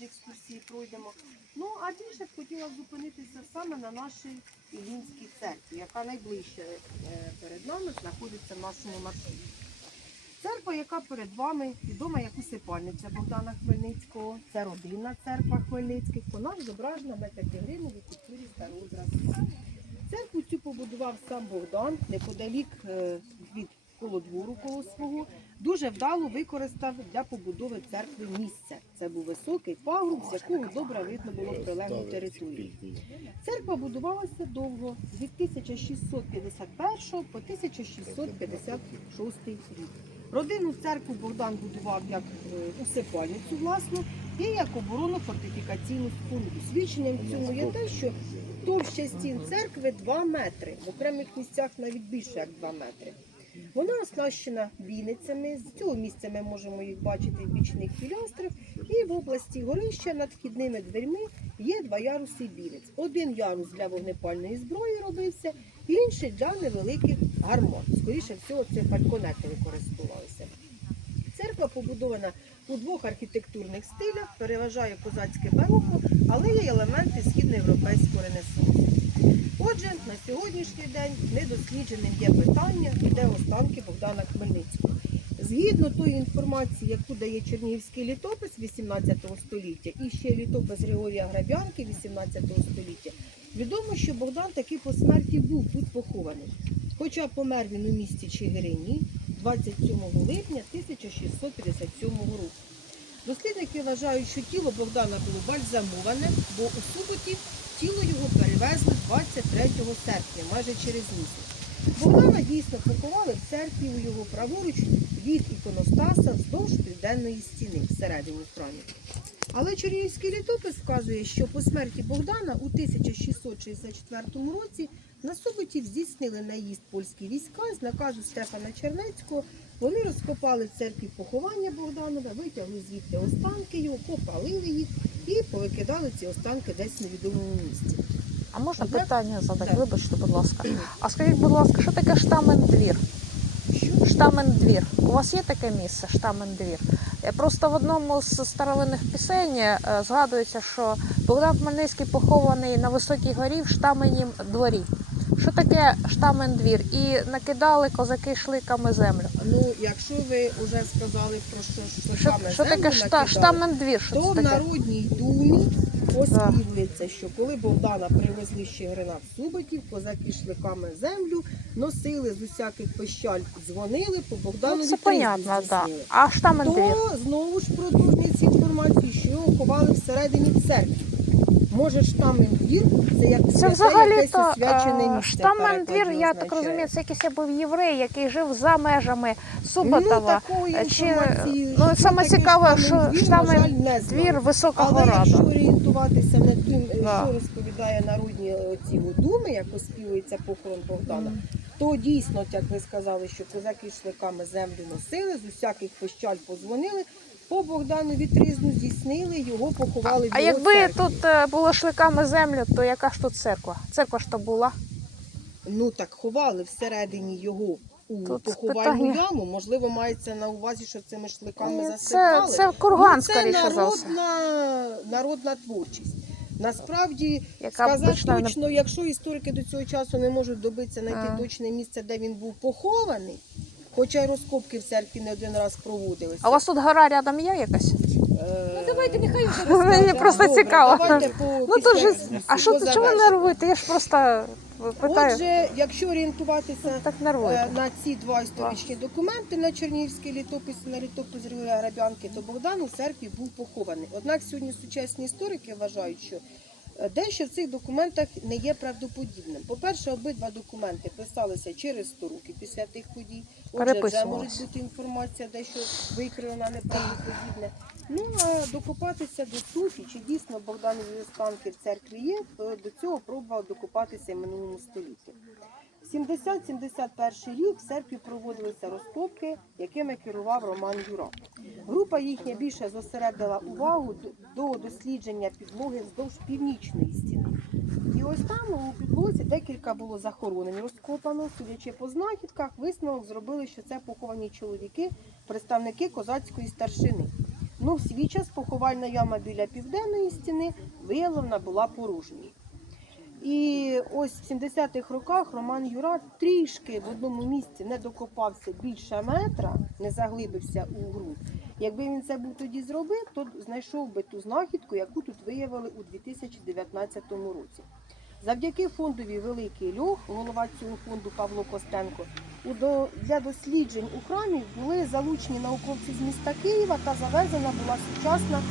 вами екскурсії пройдемо. Ну, а більше б хотіла зупинитися саме на нашій Ілінській церкві, яка найближче е, перед нами знаходиться в нашому маршруті. Церква, яка перед вами відома як усипальниця Богдана Хмельницького, це родинна церква Хмельницьких. Вона зображена на п'ятигривневій культурі старого зразка. Церкву цю побудував сам Богдан неподалік е, від колодвору коло свого. Дуже вдало використав для побудови церкви місце. Це був високий пагорб, з якого добре видно було прилеглу територію. Церква будувалася довго з 1651 по 1656 рік. Родинну церкву Богдан будував як е, усипальницю власну і як оборону фортифікаційну споруду. Свідченням цьому є те, що товща стін церкви 2 метри, в окремих місцях навіть більше як 2 метри. Вона оснащена війницями. З цього місця ми можемо їх бачити в бічних пілястрах. І в області горища над вхідними дверьми є два яруси війниць. Один ярус для вогнепальної зброї робився, інший для невеликих гармат. Скоріше всього, це фальконети використовувалися. Церква побудована у двох архітектурних стилях, переважає козацьке бароко, але є елементи східноєвропейського ренесансу. Отже, на сьогоднішній день недослідженим є питання, де останки Богдана Хмельницького. Згідно тої інформації, яку дає Чернігівський літопис 18 століття і ще літопис Григорія Грабянки 18 століття, відомо, що Богдан таки по смерті був тут похований. Хоча помер він у місті Чигирині 27 липня 1657 року. Дослідники вважають, що тіло Богдана було бальзамоване, бо у суботі тіло його перевезли 23 серпня, майже через місяць. Богдана дійсно поховали в церкві у його праворуч від іконостаса вздовж південної стіни всередині храму. Але Чернігівський літопис вказує, що по смерті Богдана у 1664 році на Суботів здійснили наїзд польські війська з наказу Стефана Чернецького. Вони розкопали в церкві поховання Богданова, витягли звідти останки його, попалили їх і повикидали ці останки десь в невідомому місці. А можна питання задати? Так. Вибачте, будь ласка. А скажіть, будь ласка, що таке штамен-двір? Штамен-двір. У вас є таке місце, штамен-двір? Просто в одному з старовинних пісень е, згадується, що Богдан Хмельницький похований на високій горі в штаменім дворі. Що таке штамен-двір? І накидали козаки шликами землю. Ну, якщо ви вже сказали про що Що, шлаками що таке штамен-двір? Що то це в таке? Народній думі оспівується, що коли Богдана привезли з Чигирина в Суботів, козаки шликами землю носили з усяких пощаль, дзвонили по Богдану. Ну, це понятно. Да. А штамен-двір? То знову ж продовжується інформацію, що його ховали всередині церкви. Може, штамен двір це як Це взагалі то освячене місце. штамен двір, я так розумію, це якийсь або єврей, який жив за межами Ну, такої Е, Чи інформації, ну що саме цікаве, що штамен-двір, на штамен жаль, не знаю. двір висока Але гора. якщо да. орієнтуватися на тим, е, Да. що розповідає народні е, ці думи, як оспівується похорон Богдана, то дійсно, як ви сказали, що козаки шликами землю носили, з усяких пощаль позвонили, по Богдану вітризну здійснили, його поховали в А якби церкві. тут е, було шликами землю, то яка ж тут церква? Церква ж то була. Ну так ховали всередині його у Тут поховальну питання. яму. Можливо, мається на увазі, що цими шликами Ні, Це, засипали. це курган, Ну, це скоріше за все. народна, народна творчість. Насправді Яка сказати обична не- точно, якщо історики до цього часу не можуть добитися знайти А. точне місце, де він був похований, хоча й розкопки в церкві не один раз проводилися. А у вас тут гора рядом є якась? Ну давайте, нехай вже Мені просто цікаво. Давайте по, Ну то екскурсії, а що по чому завершенню. нервуєте? Я ж просто питаю. Отже, якщо орієнтуватися Так Е, нервуєте. на ці два історичні документи на Чернігівський літопис і на літопис Григорія Грабянки, то Богдан у церкві був похований. Однак сьогодні сучасні історики вважають, що е, дещо в цих документах не є правдоподібним. По-перше, обидва документи писалися через 100 років після тих подій. Отже, вже Переписувалися. може бути інформація, дещо викривлена, неправдоподібне. Ну а докопатися до суті, чи дійсно Богданові останки в церкві є, до цього пробував докопатися в минулому столітті. 70-71 рік в церкві проводилися розкопки, якими керував Роман Юра. Група їхня більше зосередила увагу до дослідження підлоги вздовж північної стіни. І ось там у підлозі декілька було захоронень розкопано. Судячи по знахідках, висновок зробили, що це поховані чоловіки, представники козацької старшини. Ну, в свій час поховальна яма біля південної стіни виявлена була порожньою. І ось в 70-х роках Роман Юра трішки в одному місці не докопався більше метра, не заглибився у ґрунт. Якби він це був тоді зробив, то знайшов би ту знахідку, яку тут виявили у 2019 році. Завдяки фондові Великий Льох, голова цього фонду Павло Костенко, для досліджень у храмі були залучені науковці з міста Києва та завезена була сучасна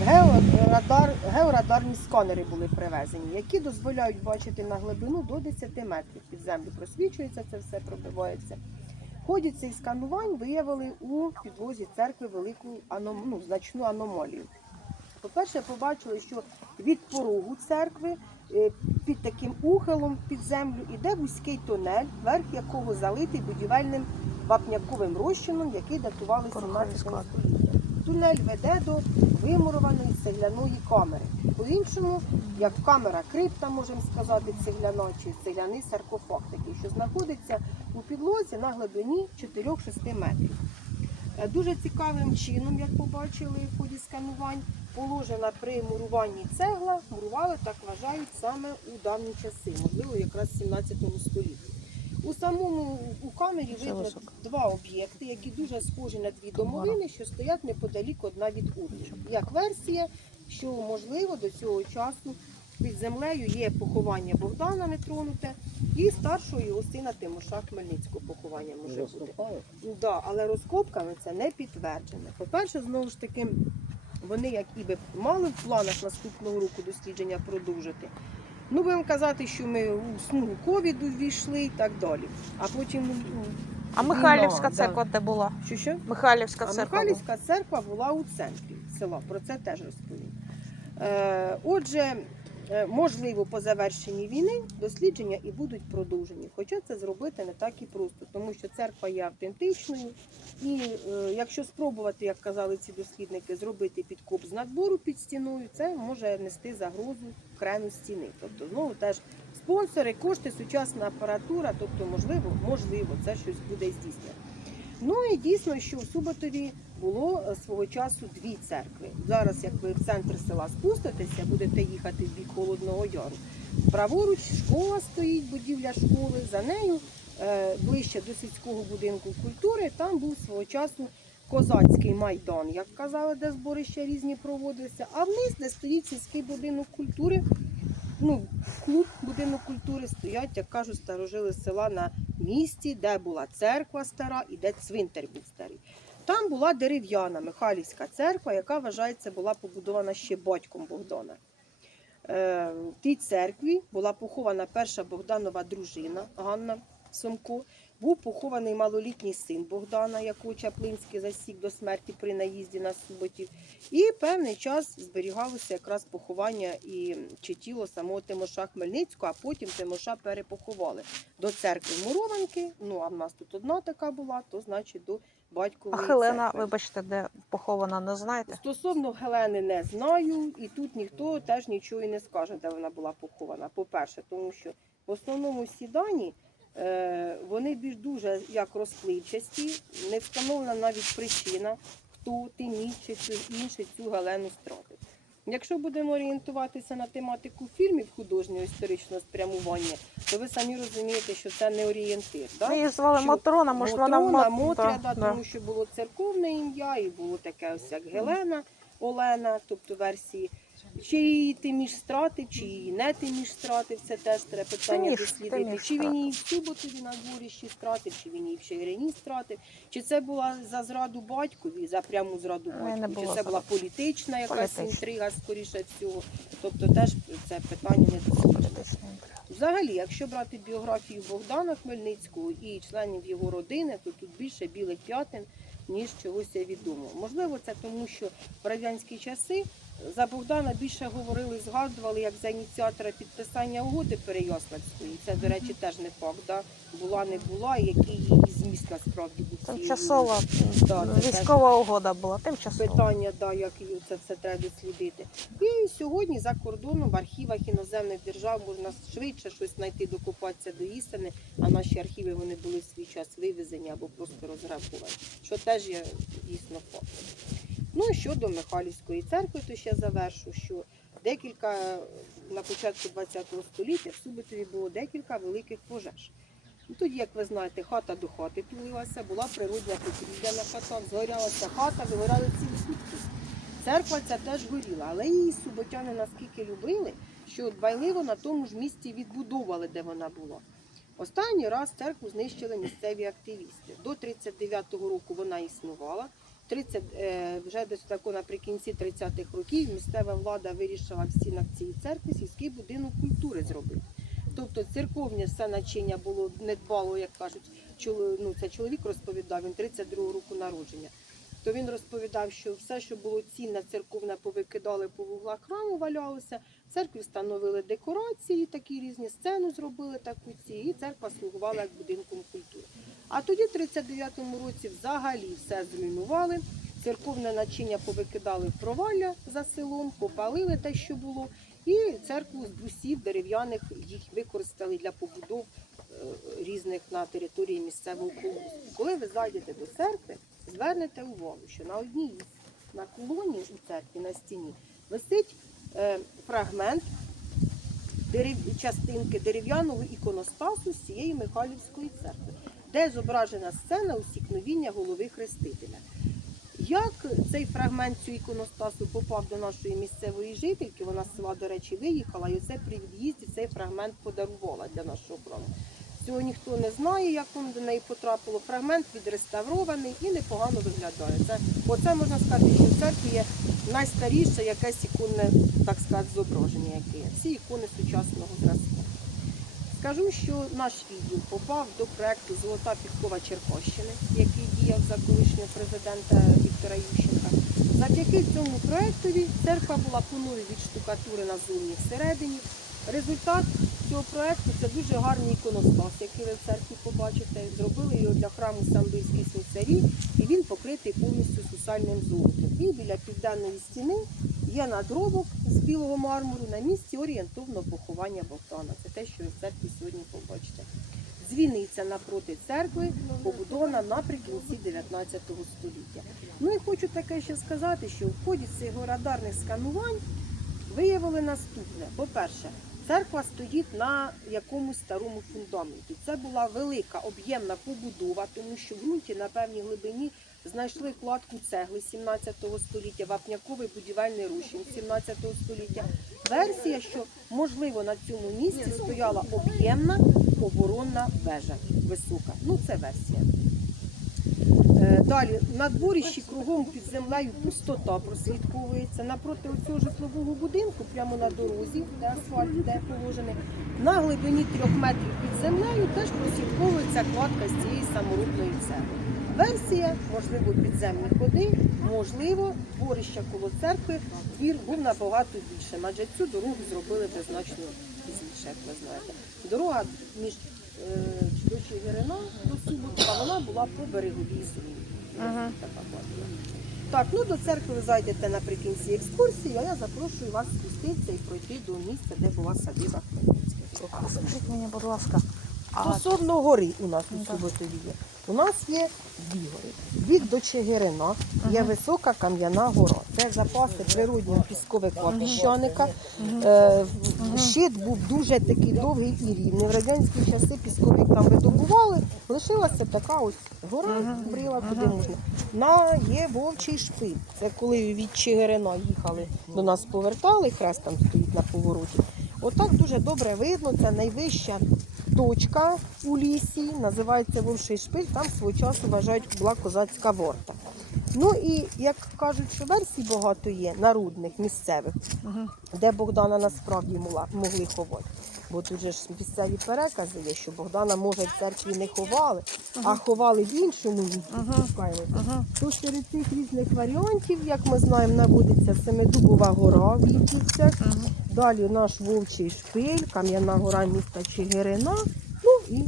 георадар, георадарні сканери були привезені, які дозволяють бачити на глибину до 10 метрів. Під землю просвічується це все, пробивається. В ході цих сканувань виявили у підлозі церкви велику аном... ну, значну аномалію. По-перше, побачили, що від порогу церкви під таким ухилом під землю іде вузький тунель, верх якого залитий будівельним вапняковим розчином, який датували Пороховий 17 століття. Тунель веде до вимурованої цегляної камери. По-іншому, як камера крипта, можемо сказати, цегляна чи цегляний саркофаг такий, що знаходиться у підлозі на глибині 4-6 метрів. Е, Дуже цікавим чином, як побачили в ході сканувань, положена при муруванні цегла, мурували, так вважають, саме у давні часи, можливо, якраз в 17 столітті. У самому у камері видно два об'єкти, які дуже схожі на дві домовини, що стоять неподалік одна від одної. Як версія, що можливо до цього часу під землею є поховання Богдана нетронуте і старшого його сина Тимоша Хмельницького поховання може бути. Да, але розкопками це не підтверджено. По-перше, знову ж таки, вони як і би мали в планах наступного року дослідження продовжити. Ну, будемо казати, що ми у смугу ковіду ввійшли і так далі. А потім А Михайлівська да. церква де була? що що? Михайлівська А церква. була. Михайлівська церква була у центрі села. Про це теж розповім. Е, отже, можливо, по завершенні війни дослідження і будуть продовжені. Хоча це зробити не так і просто, тому що церква є автентичною. І е, якщо спробувати, як казали ці дослідники, зробити підкоп з надбору під стіною, це може нести загрозу крену стіни. Тобто, знову теж спонсори, кошти, сучасна апаратура, тобто, можливо, можливо, це щось буде здійснено. Ну і дійсно, що в Суботові було е, свого часу дві церкви. Зараз, як ви в центр села спуститеся, будете їхати в бік Холодного Яру. Праворуч школа стоїть, будівля школи. За нею е, ближче до сільського будинку культури. Там був свого часу козацький майдан, як казали, де зборища різні проводилися. А вниз, де стоїть сільський будинок культури, ну, клуб будинок культури стоять, як кажуть, старожили села на місці, де була церква стара і де цвинтар був старий. Там була дерев'яна Михайлівська церква, яка вважається була побудована ще батьком Богдана. Е, В тій церкві була похована перша Богданова дружина Ганна Сомко. Був похований малолітній син Богдана, якого Чаплинський засік до смерті при наїзді на Суботів. І певний час зберігалося якраз поховання і чи тіло самого Тимоша Хмельницького, а потім Тимоша перепоховали до церкви Мурованки. Ну а в нас тут одна така була, то значить до А батькової Хелена, церкви. вибачте, де похована, не знаєте? Стосовно Гелени не знаю, і тут ніхто теж нічого і не скаже, де вона була похована. По-перше, тому що в основному всі дані е, вони більш дуже як розпливчасті, не встановлена навіть причина, хто ти міг чи хто інший цю Гелену стратив. Якщо будемо орієнтуватися на тематику фільмів художнього історичного спрямування, то ви самі розумієте, що це не орієнтир. Да? Її звали Що Матрона, може вона Матрона, Мотря, да, да. тому що було церковне ім'я, і було таке ось як Гелена, Олена, тобто версії. Чи її Тиміш стратив, чи її не Тиміш стратив, це теж треба питання Тиміш, дослідити. Тиміш Чи він її в Суботові на дворищі стратив, чи він її в Чигирині стратив, чи це була за зраду батькові, за пряму зраду не батькові, чи це була політична якась Політична. інтрига, скоріше всього. Тобто теж це питання не досліджено. Взагалі, якщо брати біографію Богдана Хмельницького і членів його родини, то тут більше білих п'ятин, ніж чогось відомо. Можливо, це тому, що в радянські часи за Богдана більше говорили, згадували як за ініціатора підписання угоди Переяславської. Це, до речі, теж не факт. Да? Була, не була, який її зміст насправді був. Тимчасова Да, військова угода була. Тимчасова. питання, да, як її це все треба дослідити. І сьогодні за кордоном в архівах іноземних держав можна швидше щось знайти, докопатися до істини, а наші архіви вони були в свій час вивезені або просто розграбовані, що теж є дійсно фактом. Ну і щодо Михайлівської церкви, то ще завершу, що декілька на початку ХХ століття в Суботові було декілька великих пожеж. Ну, тоді, як ви знаєте, хата до хати тулилася, була природня потрібля на хатах, згорялася хата, вигорали цілі сутки. Церква ця теж горіла, але її суботяни наскільки любили, що дбайливо на тому ж місці відбудовували, де вона була. Останній раз церкву знищили місцеві активісти. До 39-го року вона існувала. 30, е, вже десь тако наприкінці 30-х років місцева влада вирішила в стінах цієї церкви сільський будинок культури зробити. Тобто церковне все начиння було недбало, як кажуть, ну, це чоловік розповідав, він 32-го року народження. То він розповідав, що все, що було цінне, церковне повикидали по вуглах храму, валялося. В церкві встановили декорації, такі різні сцену зробили таку ці, і церква слугувала як будинком культури. А тоді, в 39-му році, взагалі все зруйнували. Церковне начиння повикидали в провалля за селом, попалили те, що було, і церкву з брусів дерев'яних їх використали для побудов е, різних на території місцевого колгоспу. Коли ви зайдете до церкви, звернете увагу, що на одній на колоні у церкві на стіні висить е, фрагмент дерев... частинки дерев'яного іконостасу з цієї Михайлівської церкви, де зображена сцена усікновіння голови хрестителя. Як цей фрагмент цього іконостасу попав до нашої місцевої жительки, вона з села, до речі, виїхала, і оце при від'їзді цей фрагмент подарувала для нашого храму. Цього ніхто не знає, як воно до неї потрапило. Фрагмент відреставрований і непогано виглядає. Це, оце можна сказати, що в церкві є найстаріше якесь іконне, так сказати, зображення, яке є. Всі ікони сучасного зразку. Скажу, що наш відділ попав до проекту Золота підкова Черкащини, який діяв за колишнього президента Віктора Ющенка. Завдяки цьому проектові церква була повною від штукатури на зовні всередині. Результат цього проекту це дуже гарний іконостас, який ви в церкві побачите. Зробили його для храму Самбирській сміцарі, і він покритий повністю сусальним золотом. І біля південної стіни є надробок з білого мармуру на місці орієнтовного поховання Богдана. Це те, що ви в церкві сьогодні побачите. Дзвіниця напроти церкви побудована наприкінці 19 століття. Ну і хочу таке ще сказати, що в ході цих радарних сканувань виявили наступне. По-перше, церква стоїть на якомусь старому фундаменті. Це була велика об'ємна побудова, тому що в ґрунті на певній глибині знайшли кладку цегли 17 століття, вапняковий будівельний рушин 17 століття. Версія, що можливо на цьому місці стояла об'ємна оборонна вежа висока. Ну це версія. Е, Далі на дворищі кругом під землею пустота прослідковується. Напроти цього житлового будинку, прямо на дорозі, де асфальт де положений, на глибині трьох метрів під землею теж прослідковується кладка з цієї саморобної цегли. Версія, можливо, підземні ходи, можливо, дворища коло церкви, двір був набагато більше, адже цю дорогу зробили вже пізніше, як ви знаєте. Дорога між до Чигирина до Суботова, вона була по береговій зоні. Ага. Так, ну до церкви ви зайдете наприкінці екскурсії, а я запрошую вас спуститися і пройти до місця, де була садиба. Скажіть мені, будь ласка, а Стосовно гори у нас у. Суботові є. У нас є дві гори. Від до Чигирина є висока кам'яна гора. Це запаси природнього пісковика піщаника. Е, Щит був дуже такий довгий і рівний. В радянські часи пісковик там видобували. Лишилася така ось гора, Ага. куди можна. На є вовчий шпиль. Це коли від Чигирина їхали до нас, повертали, хрест там стоїть на повороті. Отак дуже добре видно, це найвища точка у лісі, називається Вовший шпиль, там свого часу вважають була козацька ворта. Ну і як кажуть, що версій багато є, народних, місцевих, Мгм. де Богдана насправді могла, могли ховати. Бо тут же ж місцеві перекази є, що Богдана, може, в церкві не ховали, а ховали в іншому місці. Ага. Ага. То серед цих різних варіантів, як ми знаємо, наводиться Семидубова гора в Ліпівцях, Ага. Далі наш вовчий шпиль, Кам'яна гора міста Чигирина, ну і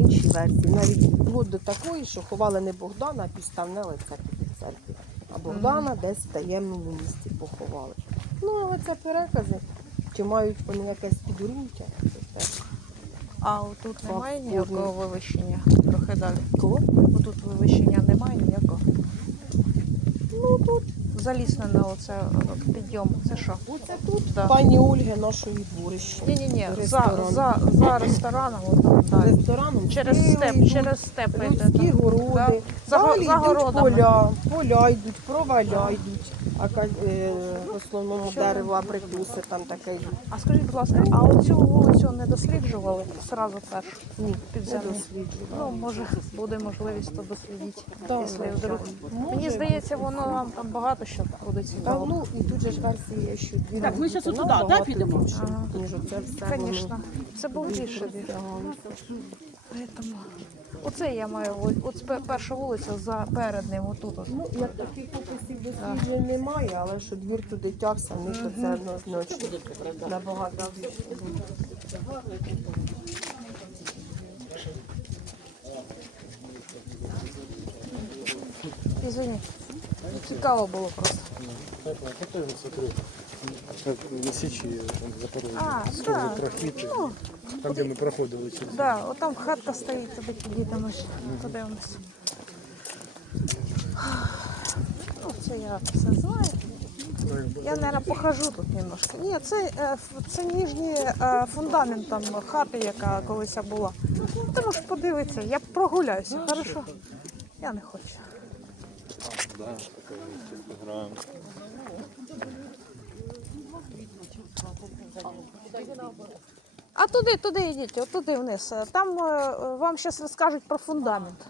інші версії. Навіть вплоть до такої, що ховали не Богдана, а підставне лице під церкві. А Богдана десь в таємному місці поховали. Ну, але це перекази. Чи мають вони якесь теж. А тут немає ніякого вивищення? Трохи далі. Кого? Тут вивищення немає ніякого. Ну тут заліснене оце е, підйом. Це що? Оце тут Да. пані Ольги нашої дворища. Ні, ні, ні, за, Ресторан. за, за рестораном, отам. Рестораном Через степ, йдуть, через степ йде. людські там. городи. За го- Далі за йдуть городами. поля, поля йдуть, проваля йдуть. А ка- е, в основному Що? дерево, априкуси там таке йдуть. А скажіть, будь ласка, а оцю вулицю не досліджували зразу першу Ні, досліджували. Ну, може, буде можливість то дослідити, Так, якщо вдруг. Мені здається, воно вам там багато що буде цікаво. ну і тут же ж версія є, що дві Так, ми отуда, да, набагато підемо? ніж оце все. Звісно, це був більше. Поэтому... Оце я маю, от перша вулиця за перед ним, отут. Ну, як таких описів досліджень немає, але що двір туди тягся, них то це однозначно. Набагато більше. Ізвини. Цікаво було просто. Готовим смотрю. Как на Сечи, там, Запорожье. А, да. прохвіти. Ну, Там, де ми проходили через. Да, от там хатка стоїть, туди підійдемо. ще. Подивимось. Ну, це я все знаю. Я, мабуть, похожу тут немножко. Ні, це, е, ф- це ніжній е, фундамент там хати, яка колись була. Ти можеш подивитися, я прогуляюся, хорошо? Я не хочу. А туди, туди йдіть, отуди вниз. Там е, вам зараз розкажуть про фундамент.